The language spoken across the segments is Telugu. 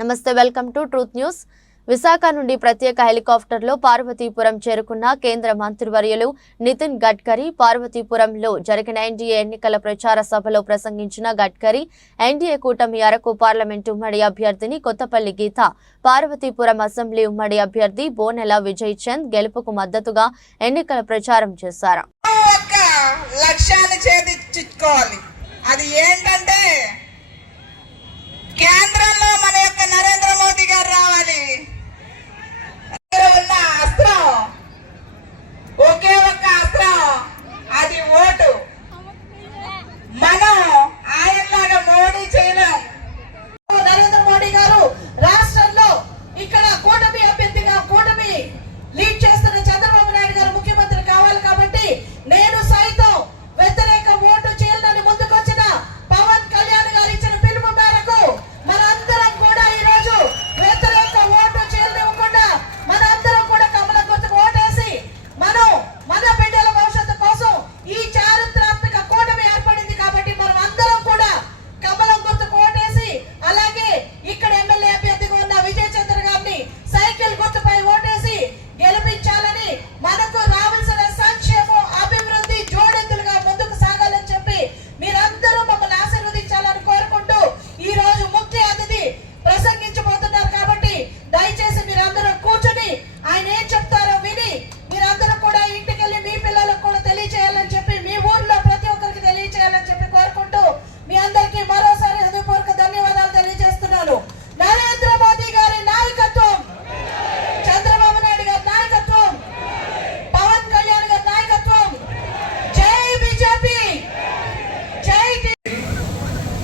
నమస్తే welcome to truth news. Visakha నుండి ప్రత్యేక హెలికాప్టర్లో పార్వతీపురం చేరుకున్న కేంద్ర మంత్రివర్యులు నితిన్ గడ్కరీ పార్వతీపురంలో జరిగిన ఎన్డీఏ ఎన్నికల ప్రచార సభలో ప్రసంగించిన గడ్కరీ ఎన్డీఏ కూటమి అరకు పార్లమెంటు ఉమ్మడి అభ్యర్థిని కొత్తపల్లి గీత పార్వతీపురం అసెంబ్లీ ఉమ్మడి అభ్యర్థి బోనెల విజయ్ చంద్ గెలుపుకు మద్దతుగా ఎన్నికల ప్రచారం చేశారు. అది ఏంటంటే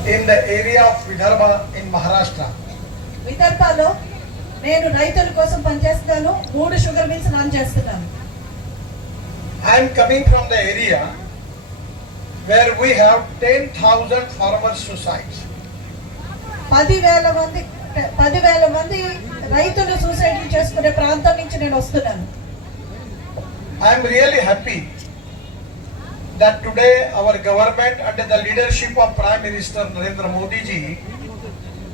in the area of Vidarbha in Maharashtra. విదర్భలో నేను రైతుల కోసం పనిచేస్తున్నాను మూడు షుగర్ మిల్స్ రన్ చేస్తున్నాను I am coming from the area where we have 10,000 farmer suicides. పదివేల మంది పదివేల మంది రైతులు సూసైడ్ చేసుకునే ప్రాంతం నుంచి నేను వస్తున్నాను I am really happy that today our government under the leadership of Prime Minister Narendra Modi ji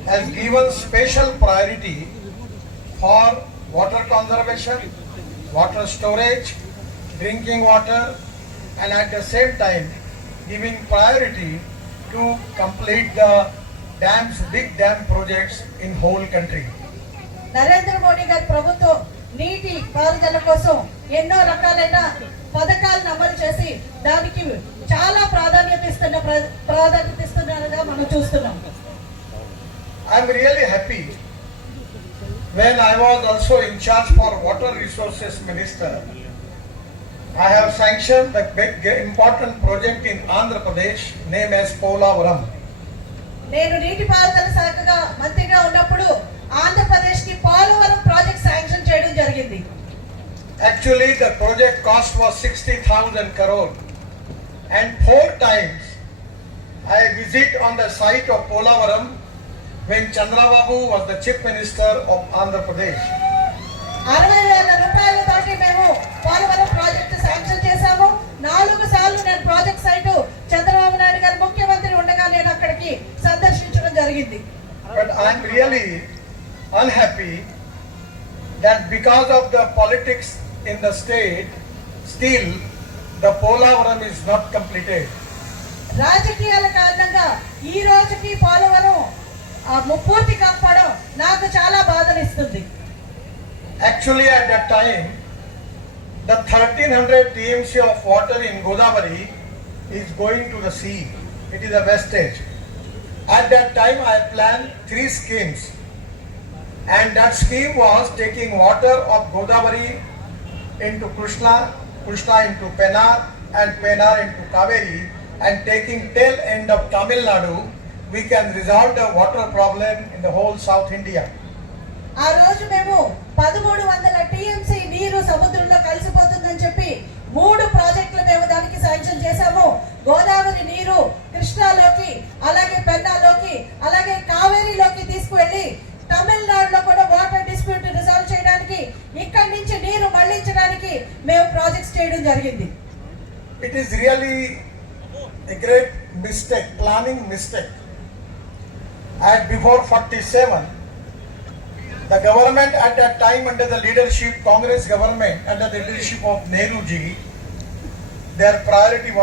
has given special priority for water conservation, water storage, drinking water and at the same time giving priority to complete the dams, big dam projects in whole country. Narendra Modi గారి ప్రభుత్వం నీటి పారుదల కోసం ఎన్నో రకాలైన పథకాలను అమలు చేసి దానికి చాలా ప్రాధాన్యత ఇస్తున్న ప్రాధాన్యత ఇస్తున్నారుగా మనం చూస్తున్నాం. I'm really happy when I was also in charge for water resources minister I have sanction the big important project in Andhra Pradesh name is Polavaram నేను నీటి పారుదల శాఖగా మంత్రిగా ఉన్నప్పుడు ఆంధ్రప్రదేశ్కి Actually, the project cost was 60,000 crore. And four times I visit on the site of Polavaram when Chandrababu was the chief minister of Andhra Pradesh. అరవై వేల రూపాయలతోటి మేము పోలవరం ప్రాజెక్టు శాంక్షన్ చేశాము నాలుగు సార్లు నేను ప్రాజెక్ట్ సైటు చంద్రబాబు నాయుడు గారు ముఖ్యమంత్రి ఉండగా నేను అక్కడికి సందర్శించడం జరిగింది But I'm really unhappy that because of the politics in the state, still the Polavaram is not completed. రాజకీయాల కారణంగా ఈ రోజుకి పోలవరం ఆ, పూర్తి కాకపోవడం నాకు చాలా బాధనిస్తుంది Actually, at that time, the 1300 TMC of water in Godavari is going to the sea. It is a wastage. At that time, I planned three schemes. And that scheme was taking water of Godavari into Krishna, Krishna into Penar, and Penar into Kaveri, and taking tail end of Tamil Nadu, we can resolve the water problem in the whole South India. ఆ రోజు మేము పదమూడు వందల టీఎంసీ నీరు సముద్రంలో కలిసిపోతుందని చెప్పి మూడు ప్రాజెక్టులు మేము దానికి శాంక్షన్ చేశాము గోదావరి నీరు చేయడం జరిగింది It is really a great mistake, planning mistake. At before 47, The government at that time under the leadership, Congress government, under the leadership of Nehru ji, their priority was